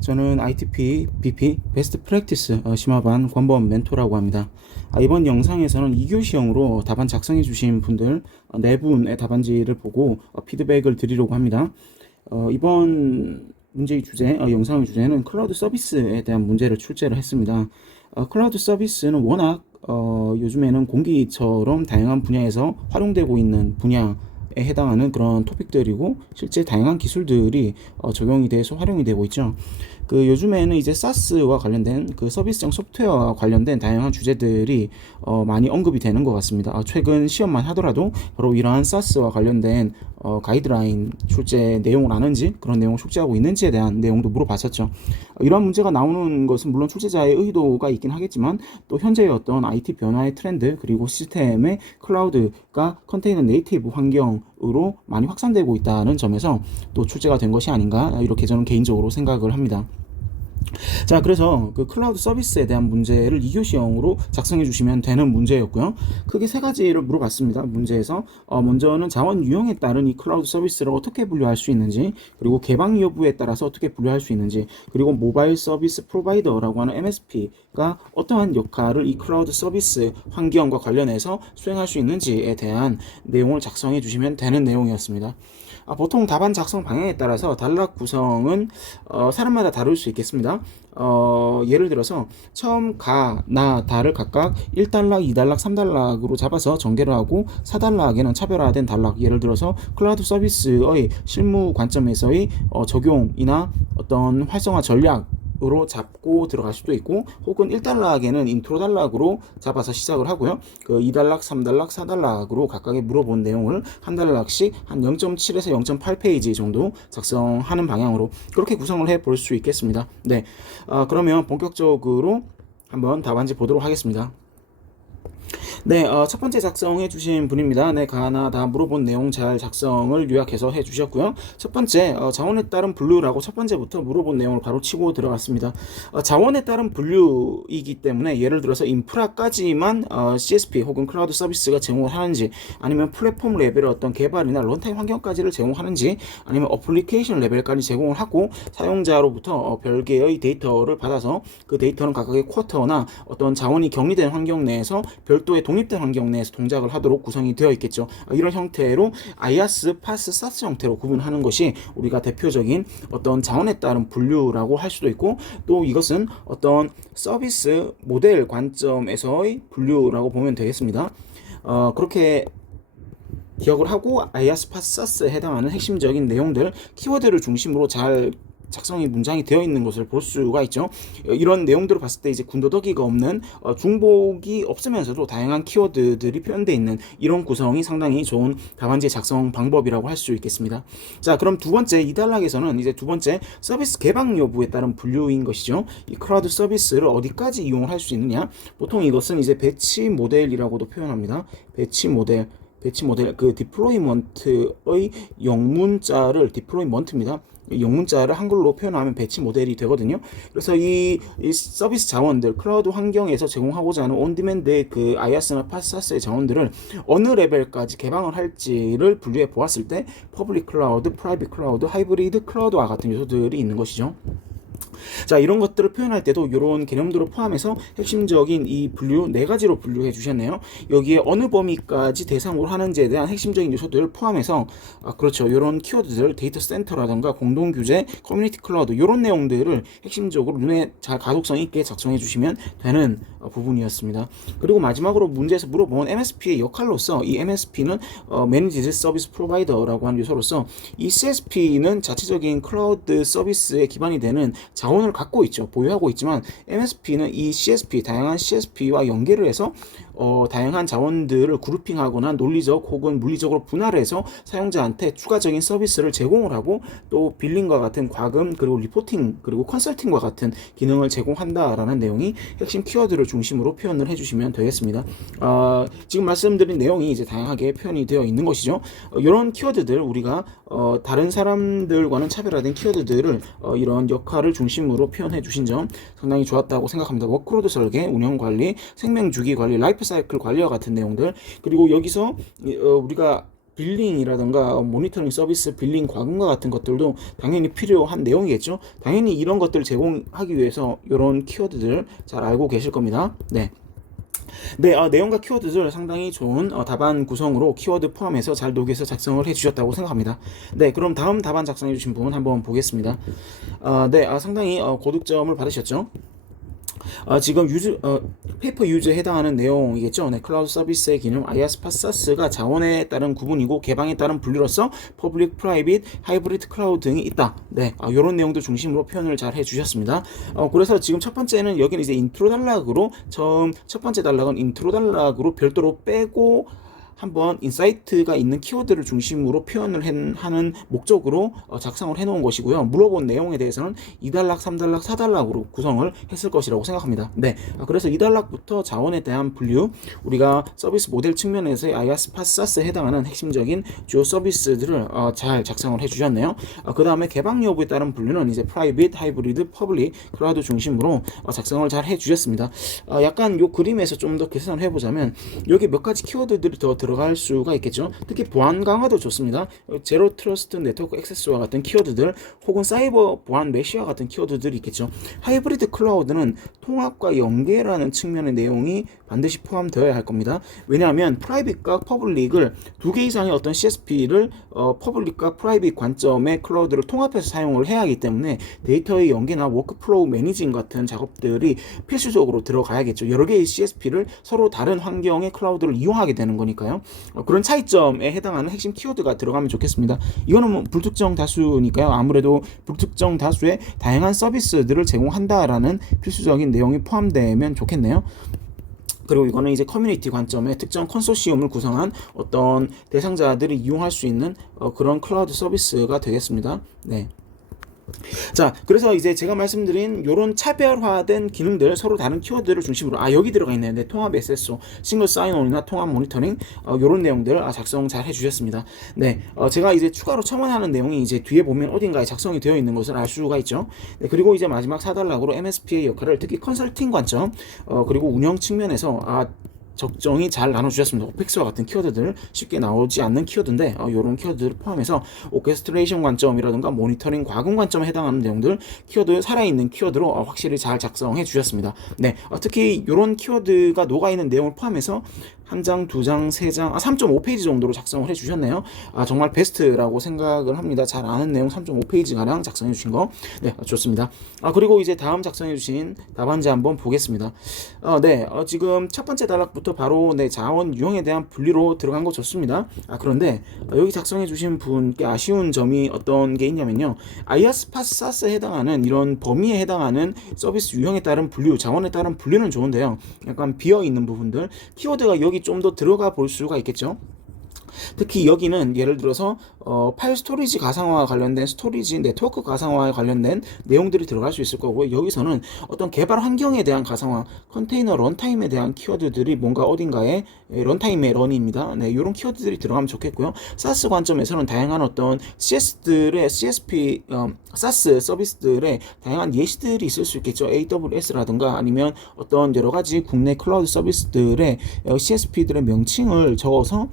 저는 ITP BP 베스트 프랙티스 심화반 권범 멘토라고 합니다. 이번 영상에서는 2교시형으로 답안 작성해 주신 분들 4분의 답안지를 보고 피드백을 드리려고 합니다. 이번 문제의 주제, 영상의 주제는 클라우드 서비스에 대한 문제를 출제를 했습니다. 클라우드 서비스는 워낙 요즘에는 공기처럼 다양한 분야에서 활용되고 있는 분야에 해당하는 그런 토픽들이고 실제 다양한 기술들이 적용이 돼서 활용이 되고 있죠. 요즘에는 이제 사스와 관련된 서비스형 소프트웨어와 관련된 다양한 주제들이 많이 언급이 되는 것 같습니다. 최근 시험만 하더라도 바로 이러한 사스와 관련된 가이드라인 출제 내용을 아는지 그런 내용을 숙지하고 있는지에 대한 내용도 물어봤었죠. 이러한 문제가 나오는 것은 물론 출제자의 의도가 있긴 하겠지만 또 현재의 어떤 IT 변화의 트렌드 그리고 시스템의 클라우드가 컨테이너 네이티브 환경으로 많이 확산되고 있다는 점에서 또 출제가 된 것이 아닌가 이렇게 저는 개인적으로 생각을 합니다. 자, 그래서 클라우드 서비스에 대한 문제를 2교시형으로 작성해 주시면 되는 문제였고요. 크게 3가지를 물어봤습니다. 문제에서 먼저는 자원 유형에 따른 이 클라우드 서비스를 어떻게 분류할 수 있는지, 그리고 개방 여부에 따라서 어떻게 분류할 수 있는지, 그리고 모바일 서비스 프로바이더라고 하는 MSP가 어떠한 역할을 이 클라우드 서비스 환경과 관련해서 수행할 수 있는지에 대한 내용을 작성해 주시면 되는 내용이었습니다. 보통 답안 작성 방향에 따라서 단락 구성은 사람마다 다를 수 있겠습니다. 예를 들어서 처음 가, 나, 다를 각각 1단락, 2단락, 3단락으로 잡아서 전개를 하고 4단락에는 차별화된 단락, 예를 들어서 클라우드 서비스의 실무 관점에서의 적용이나 어떤 활성화 전략 으로 잡고 들어갈 수도 있고, 혹은 1단락에는 인트로 단락으로 잡아서 시작을 하고요. 2단락, 3단락, 4단락으로 각각의 물어본 내용을 한 단락씩 한 0.7에서 0.8페이지 정도 작성하는 방향으로 그렇게 구성을 해 볼 수 있겠습니다. 네, 그러면 본격적으로 한번 답안지 보도록 하겠습니다. 네, 첫 번째 작성해 주신 분입니다. 네, 가나 다 물어본 내용 잘 작성을 요약해서 해 주셨고요. 첫 번째, 자원에 따른 분류라고 첫 번째부터 물어본 내용을 바로 치고 들어갔습니다. 자원에 따른 분류이기 때문에 예를 들어서 인프라까지만 CSP 혹은 클라우드 서비스가 제공을 하는지, 아니면 플랫폼 레벨의 어떤 개발이나 런타임 환경까지를 제공하는지, 아니면 어플리케이션 레벨까지 제공을 하고 사용자로부터 별개의 데이터를 받아서 그 데이터는 각각의 쿼터나 어떤 자원이 격리된 환경 내에서 별도의 독립된 환경 내에서 동작을 하도록 구성이 되어 있겠죠. 이런 형태로 IaaS, PaaS, SaaS 형태로 구분하는 것이 우리가 대표적인 어떤 자원에 따른 분류라고 할 수도 있고, 또 이것은 어떤 서비스 모델 관점에서의 분류라고 보면 되겠습니다. 그렇게 기억을 하고 IaaS, PaaS, SaaS에 해당하는 핵심적인 내용들, 키워드를 중심으로 잘 작성이 문장이 되어 있는 것을 볼 수가 있죠. 이런 내용들을 봤을 때 이제 군더더기가 없는 중복이 없으면서도 다양한 키워드들이 표현되어 있는 이런 구성이 상당히 좋은 답안지 작성 방법이라고 할 수 있겠습니다. 자, 그럼 두 번째 이 단락에서는 이제 두 번째 서비스 개방 여부에 따른 분류인 것이죠. 이 클라우드 서비스를 어디까지 이용을 할 수 있느냐? 보통 이것은 이제 배치 모델이라고도 표현합니다. 배치 모델, 디플로이먼트의 영문자를 디플로이먼트입니다. 영문자를 한글로 표현하면 배치 모델이 되거든요. 그래서 이 서비스 자원들, 클라우드 환경에서 제공하고자 하는 온디맨드의 IaaS나 PaaS의 자원들을 어느 레벨까지 개방을 할지를 분류해 보았을 때 퍼블릭 클라우드, 프라이빗 클라우드, 하이브리드 클라우드와 같은 요소들이 있는 것이죠. 자, 이런 것들을 표현할 때도 이런 개념들을 포함해서 핵심적인 이 분류 4가지로 분류해 주셨네요. 여기에 어느 범위까지 대상으로 하는지에 대한 핵심적인 요소들을 포함해서 그렇죠, 이런 키워드들, 데이터 센터라든가 공동 규제, 커뮤니티 클라우드 이런 내용들을 핵심적으로 눈에 잘 가독성 있게 작성해 주시면 되는 부분이었습니다. 그리고 마지막으로 문제에서 물어본 MSP의 역할로서 이 MSP는 Managed Service Provider라고 하는 요소로서 이 CSP는 자체적인 클라우드 서비스에 기반이 되는 자원을 갖고 있죠. 보유하고 있지만 MSP는 이 CSP, 다양한 CSP와 연계를 해서 다양한 자원들을 그룹핑하거나 논리적 혹은 물리적으로 분할해서 사용자한테 추가적인 서비스를 제공을 하고 또 빌링과 같은 과금 그리고 리포팅 그리고 컨설팅과 같은 기능을 제공한다라는 내용이 핵심 키워드를 중심으로 표현을 해주시면 되겠습니다. 지금 말씀드린 내용이 이제 다양하게 표현이 되어 있는 것이죠. 이런 키워드들 우리가 다른 사람들과는 차별화된 키워드들을 이런 역할을 중심으로 표현해 주신 점 상당히 좋았다고 생각합니다. 워크로드 설계, 운영 관리, 생명 주기 관리, 라이프 사이클 관리와 같은 내용들, 그리고 여기서 우리가 빌링이라든가 모니터링 서비스, 빌링 과금과 같은 것들도 당연히 필요한 내용이겠죠. 당연히 이런 것들을 제공하기 위해서 이런 키워드들 잘 알고 계실 겁니다. 네. 네, 내용과 키워드들 상당히 좋은 답안 구성으로 키워드 포함해서 잘 녹여서 작성을 해주셨다고 생각합니다. 네, 그럼 다음 답안 작성해주신 분 한번 보겠습니다. 네, 상당히 고득점을 받으셨죠? 지금 페이퍼 유즈에 해당하는 내용이겠죠. 네, 클라우드 서비스의 기능 IaaS PaaS가 자원에 따른 구분이고 개방에 따른 분류로서 퍼블릭, 프라이빗, 하이브리드 클라우드 등이 있다. 네, 이런 내용도 중심으로 표현을 잘 해주셨습니다. 그래서 지금 첫 번째는 여기는 이제 인트로 단락으로 첫 번째 단락은 인트로 단락으로 별도로 빼고 한번 인사이트가 있는 키워드를 중심으로 표현을 하는 목적으로 작성을 해놓은 것이고요. 물어본 내용에 대해서는 2단락, 3단락, 4단락으로 구성을 했을 것이라고 생각합니다. 네, 그래서 2단락부터 자원에 대한 분류, 우리가 서비스 모델 측면에서의 IaaS, PaaS에 해당하는 핵심적인 주요 서비스들을 잘 작성을 해주셨네요. 그 다음에 개방 여부에 따른 분류는 이제 프라이빗, 하이브리드, 퍼블릭, 클라우드 중심으로 작성을 잘 해주셨습니다. 약간 요 그림에서 좀 더 계산을 해보자면 여기 몇 가지 키워드들이 더 들어갈 수가 있겠죠. 특히 보안 강화도 좋습니다. 제로 트러스트 네트워크 액세스와 같은 키워드들, 혹은 사이버 보안 메시와 같은 키워드들이 있겠죠. 하이브리드 클라우드는 통합과 연계라는 측면의 내용이 반드시 포함되어야 할 겁니다. 왜냐하면 프라이빗과 퍼블릭을 두 개 이상의 어떤 CSP를 퍼블릭과 프라이빗 관점의 클라우드를 통합해서 사용을 해야 하기 때문에 데이터의 연계나 워크플로우 매니징 같은 작업들이 필수적으로 들어가야겠죠. 여러 개의 CSP를 서로 다른 환경의 클라우드를 이용하게 되는 거니까요. 그런 차이점에 해당하는 핵심 키워드가 들어가면 좋겠습니다. 이거는 뭐 불특정 다수니까요. 아무래도 불특정 다수의 다양한 서비스들을 제공한다라는 필수적인 내용이 포함되면 좋겠네요. 그리고 이거는 이제 커뮤니티 관점의 특정 컨소시엄을 구성한 어떤 대상자들이 이용할 수 있는 그런 클라우드 서비스가 되겠습니다. 네. 자, 그래서 이제 제가 말씀드린 요런 차별화된 기능들, 서로 다른 키워드를 중심으로 여기 들어가 있네요. 네, 통합 SSO, 싱글 사인온이나 통합 모니터링, 요런 내용들 작성 잘 해주셨습니다. 네, 제가 이제 추가로 첨언하는 내용이 이제 뒤에 보면 어딘가에 작성이 되어 있는 것을 알 수가 있죠. 네, 그리고 이제 마지막 4단락으로 MSP의 역할을 특히 컨설팅 관점, 그리고 운영 측면에서 적정히 잘 나눠주셨습니다. 오펙스와 같은 키워드들 쉽게 나오지 않는 키워드인데 이런 키워드를 포함해서 오케스트레이션 관점이라든가 모니터링 과금 관점에 해당하는 내용들 키워드 살아있는 키워드로 확실히 잘 작성해 주셨습니다. 네, 특히 이런 키워드가 녹아있는 내용을 포함해서 한 장, 두 장, 세 장, 3.5페이지 정도로 작성을 해주셨네요. 정말 베스트라고 생각을 합니다. 잘 아는 내용 3.5페이지 가량 작성해 주신 거. 네, 좋습니다. 그리고 이제 다음 작성해 주신 답안지 한번 보겠습니다. 네, 지금 첫 번째 단락부터 바로 자원 유형에 대한 분리로 들어간 거 좋습니다. 그런데 여기 작성해 주신 분께 아쉬운 점이 어떤 게 있냐면요. IaaS, PaaS에 해당하는 이런 범위에 해당하는 서비스 유형에 따른 분류, 자원에 따른 분류는 좋은데요. 약간 비어 있는 부분들, 키워드가 여기 좀 더 들어가 볼 수가 있겠죠. 특히 여기는 예를 들어서 파일 스토리지 가상화와 관련된 스토리지 네트워크 가상화에 관련된 내용들이 들어갈 수 있을 거고, 여기서는 어떤 개발 환경에 대한 가상화, 컨테이너 런타임에 대한 키워드들이 뭔가 어딘가에 런타임의 런입니다. 네, 이런 키워드들이 들어가면 좋겠고요. 사스 관점에서는 다양한 어떤 CS들의 CSP 사스 서비스들의 다양한 예시들이 있을 수 있겠죠. AWS라든가 아니면 어떤 여러 가지 국내 클라우드 서비스들의 CSP들의 명칭을 적어서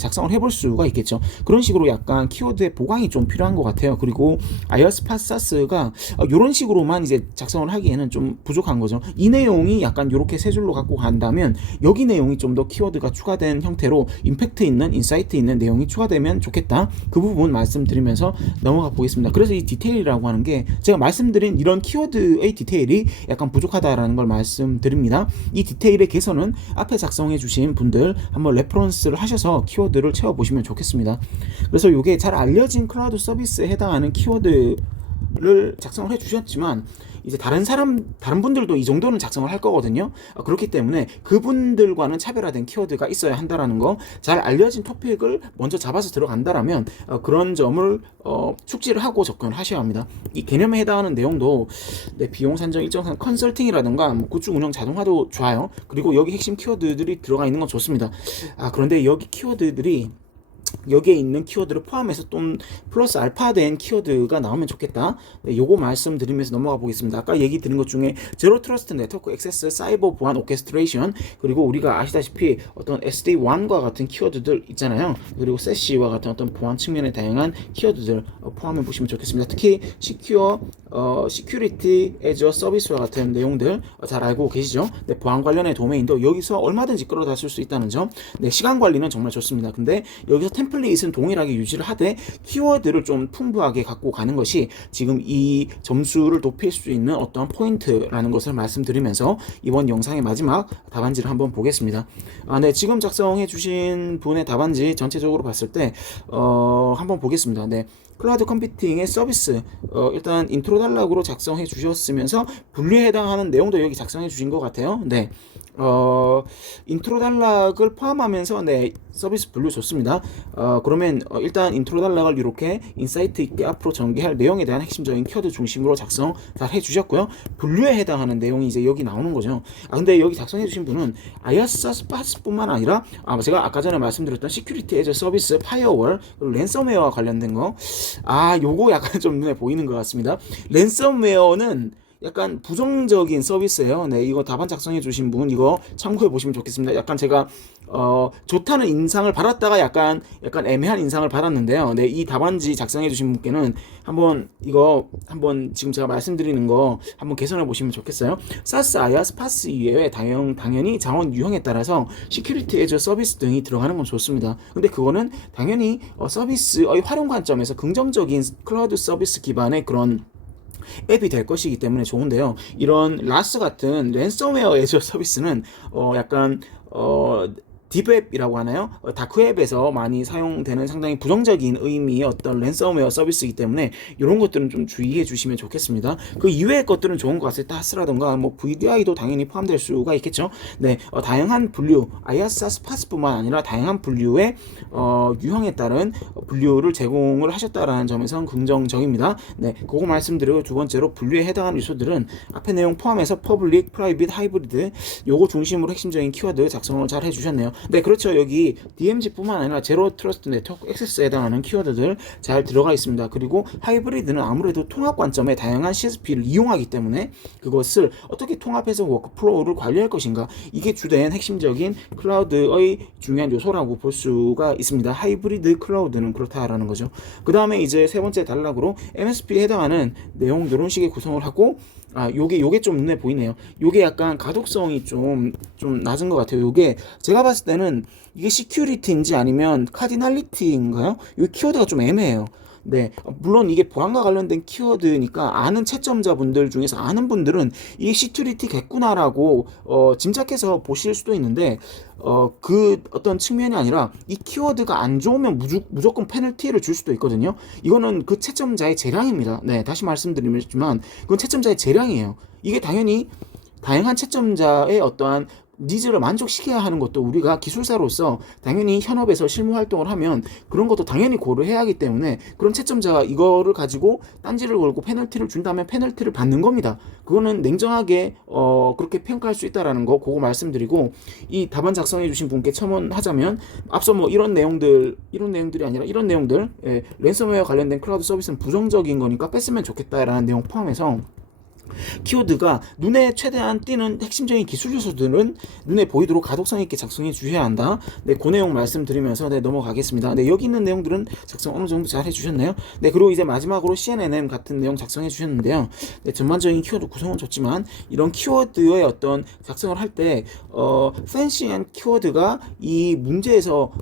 작성을 해볼 수가 있겠죠. 그런 식으로 약간 키워드의 보강이 좀 필요한 것 같아요. 그리고 IaaS, PaaS가 이런 식으로만 이제 작성을 하기에는 좀 부족한 거죠. 이 내용이 약간 이렇게 세 줄로 갖고 간다면 여기 내용이 좀 더 키워드가 추가된 형태로 임팩트 있는, 인사이트 있는 내용이 추가되면 좋겠다. 그 부분 말씀드리면서 넘어가 보겠습니다. 그래서 이 디테일이라고 하는 게 제가 말씀드린 이런 키워드의 디테일이 약간 부족하다라는 걸 말씀드립니다. 이 디테일의 개선은 앞에 작성해 주신 분들 한번 레퍼런스를 하셔서 키워드를 채워보시면 좋겠습니다. 그래서 이게 잘 알려진 클라우드 서비스에 해당하는 키워드를 작성을 해주셨지만 이제 다른 분들도 이 정도는 작성을 할 거거든요. 그렇기 때문에 그분들과는 차별화된 키워드가 있어야 한다라는 거, 잘 알려진 토픽을 먼저 잡아서 들어간다라면 그런 점을 숙지를 하고 접근을 하셔야 합니다. 이 개념에 해당하는 내용도 비용 산정 일정상 컨설팅이라든가 구축 운영 자동화도 좋아요. 그리고 여기 핵심 키워드들이 들어가 있는 건 좋습니다. 그런데 여기 키워드들이 여기에 있는 키워드를 포함해서 좀 플러스 알파된 키워드가 나오면 좋겠다. 네, 요거 말씀드리면서 넘어가 보겠습니다. 아까 얘기 드린 것 중에 제로 트러스트 네트워크 액세스, 사이버 보안 오케스트레이션, 그리고 우리가 아시다시피 어떤 SD1과 같은 키워드들 있잖아요. 그리고 세시와 같은 어떤 보안 측면의 다양한 키워드들 포함해 보시면 좋겠습니다. 특히 시큐리티 애저 서비스와 같은 내용들 잘 알고 계시죠? 네, 보안 관련의 도메인도 여기서 얼마든지 끌어다 쓸 수 있다는 점. 네, 시간 관리는 정말 좋습니다. 근데 여기서 템플릿은 동일하게 유지를 하되 키워드를 좀 풍부하게 갖고 가는 것이 지금 이 점수를 높일 수 있는 어떤 포인트라는 것을 말씀드리면서 이번 영상의 마지막 답안지를 한번 보겠습니다. 네, 지금 작성해 주신 분의 답안지 전체적으로 봤을 때 한번 보겠습니다. 네, 클라우드 컴퓨팅의 서비스 일단 인트로 단락으로 작성해 주셨으면서 분류에 해당하는 내용도 여기 작성해 주신 것 같아요. 네, 인트로 단락을 포함하면서 네, 서비스 분류 좋습니다. 그러면 일단 인트로 단락을 이렇게 인사이트 있게 앞으로 전개할 내용에 대한 핵심적인 키워드 중심으로 작성 잘 해주셨고요. 분류에 해당하는 내용이 이제 여기 나오는 거죠. 근데 여기 작성해 주신 분은 IaaS SaaS뿐만 아니라 제가 아까 전에 말씀드렸던 시큐리티 애저 서비스, 파이어월, 그리고 랜섬웨어와 관련된 거, 요거 약간 좀 눈에 보이는 것 같습니다. 랜섬웨어는 약간 부정적인 서비스예요. 네, 이거 답안 작성해 주신 분 이거 참고해 보시면 좋겠습니다. 약간 제가 좋다는 인상을 받았다가 약간 애매한 인상을 받았는데요. 네, 이 답안지 작성해 주신 분께는 한번 지금 제가 말씀드리는 거 한번 개선해 보시면 좋겠어요. SaaS, IaaS, PaaS 이외에 당연히 자원 유형에 따라서 시큐리티 애저 서비스 등이 들어가는 건 좋습니다. 근데 그거는 당연히 서비스의 활용 관점에서 긍정적인 클라우드 서비스 기반의 그런 앱이 될 것이기 때문에 좋은데요. 이런 라스 같은 랜섬웨어 애저 서비스는 약간 딥웹이라고 하나요? 다크웹에서 많이 사용되는 상당히 부정적인 의미의 어떤 랜섬웨어 서비스이기 때문에 이런 것들은 좀 주의해 주시면 좋겠습니다. 그 이외의 것들은 좋은 것 같아요. 타스라던가 뭐 VDI도 당연히 포함될 수가 있겠죠. 네, 다양한 분류, IaaS, SaaS, PaaS뿐만 아니라 다양한 분류의 유형에 따른 분류를 제공을 하셨다라는 점에서는 긍정적입니다. 네, 그거 말씀드리고 두 번째로 분류에 해당하는 요소들은 앞에 내용 포함해서 퍼블릭, 프라이빗, 하이브리드 요거 중심으로 핵심적인 키워드 작성을 잘 해주셨네요. 네, 그렇죠. 여기 DMZ뿐만 아니라 제로 트러스트 네트워크 액세스에 해당하는 키워드들 잘 들어가 있습니다. 그리고 하이브리드는 아무래도 통합 관점에 다양한 CSP를 이용하기 때문에 그것을 어떻게 통합해서 워크플로우를 관리할 것인가, 이게 주된 핵심적인 클라우드의 중요한 요소라고 볼 수가 있습니다. 하이브리드 클라우드는 그렇다라는 거죠. 그 다음에 이제 세 번째 단락으로 MSP에 해당하는 내용 이런 식의 구성을 하고 요게 좀 눈에 보이네요. 요게 약간 가독성이 좀 낮은 것 같아요. 요게 제가 봤을 때는 이게 시큐리티인지 아니면 카디널리티인가요? 요 키워드가 좀 애매해요. 네, 물론 이게 보안과 관련된 키워드니까 아는 채점자분들 중에서 아는 분들은 이게 시큐리티겠구나라고 짐작해서 보실 수도 있는데 그 어떤 측면이 아니라 이 키워드가 안 좋으면 무조건 페널티를 줄 수도 있거든요. 이거는 그 채점자의 재량입니다. 네, 다시 말씀드리지만 그건 채점자의 재량이에요. 이게 당연히 다양한 채점자의 어떠한 니즈를 만족시켜야 하는 것도 우리가 기술사로서 당연히 현업에서 실무 활동을 하면 그런 것도 당연히 고려해야 하기 때문에 그런 채점자가 이거를 가지고 딴지를 걸고 페널티를 준다면 페널티를 받는 겁니다. 그거는 냉정하게 그렇게 평가할 수 있다라는 거 그거 말씀드리고, 이 답안 작성해 주신 분께 첨언하자면 앞서 뭐 이런 내용들이 아니라 이런 내용들, 랜섬웨어 관련된 클라우드 서비스는 부정적인 거니까 뺐으면 좋겠다라는 내용 포함해서 키워드가 눈에 최대한 띄는 핵심적인 기술 요소들은 눈에 보이도록 가독성 있게 작성해 주셔야 한다. 네, 그 내용 말씀드리면서 넘어가겠습니다. 네, 여기 있는 내용들은 작성 어느 정도 잘 해주셨나요? 네, 그리고 이제 마지막으로 CNNM 같은 내용 작성해 주셨는데요. 네, 전반적인 키워드 구성은 좋지만 이런 키워드의 어떤 작성을 할 때 팬시한 키워드가 이 문제에서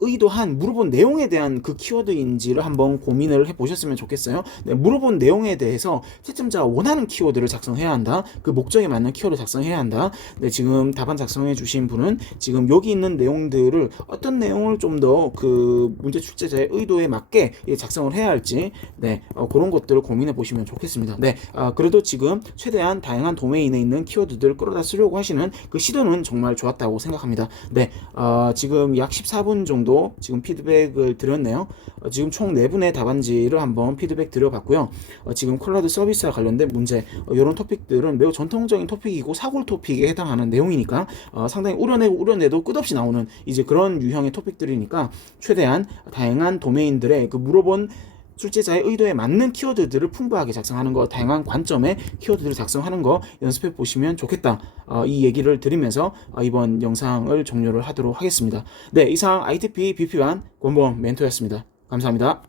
의도한 물어본 내용에 대한 그 키워드인지를 한번 고민을 해보셨으면 좋겠어요. 네, 물어본 내용에 대해서 채점자가 원하는 키워드를 작성해야 한다. 그 목적에 맞는 키워드 작성해야 한다. 네, 지금 답안 작성해 주신 분은 지금 여기 있는 내용들을 어떤 내용을 좀 더 그 문제 출제자의 의도에 맞게 작성을 해야 할지, 네, 그런 것들을 고민해 보시면 좋겠습니다. 네, 그래도 지금 최대한 다양한 도메인에 있는 키워드들을 끌어다 쓰려고 하시는 그 시도는 정말 좋았다고 생각합니다. 네, 지금 약 14분 정도 정도 지금 피드백을 드렸네요. 지금 총 4분의 답안지를 한번 피드백 드려봤고요. 지금 콜라드 서비스와 관련된 문제, 이런 토픽들은 매우 전통적인 토픽이고 사골 토픽에 해당하는 내용이니까 상당히 우려내도 끝없이 나오는 이제 그런 유형의 토픽들이니까 최대한 다양한 도메인들의 그 물어본 출제자의 의도에 맞는 키워드들을 풍부하게 작성하는 거, 다양한 관점의 키워드들을 작성하는 거 연습해 보시면 좋겠다. 이 얘기를 드리면서 이번 영상을 종료를 하도록 하겠습니다. 네, 이상 ITP BP1 권범 멘토였습니다. 감사합니다.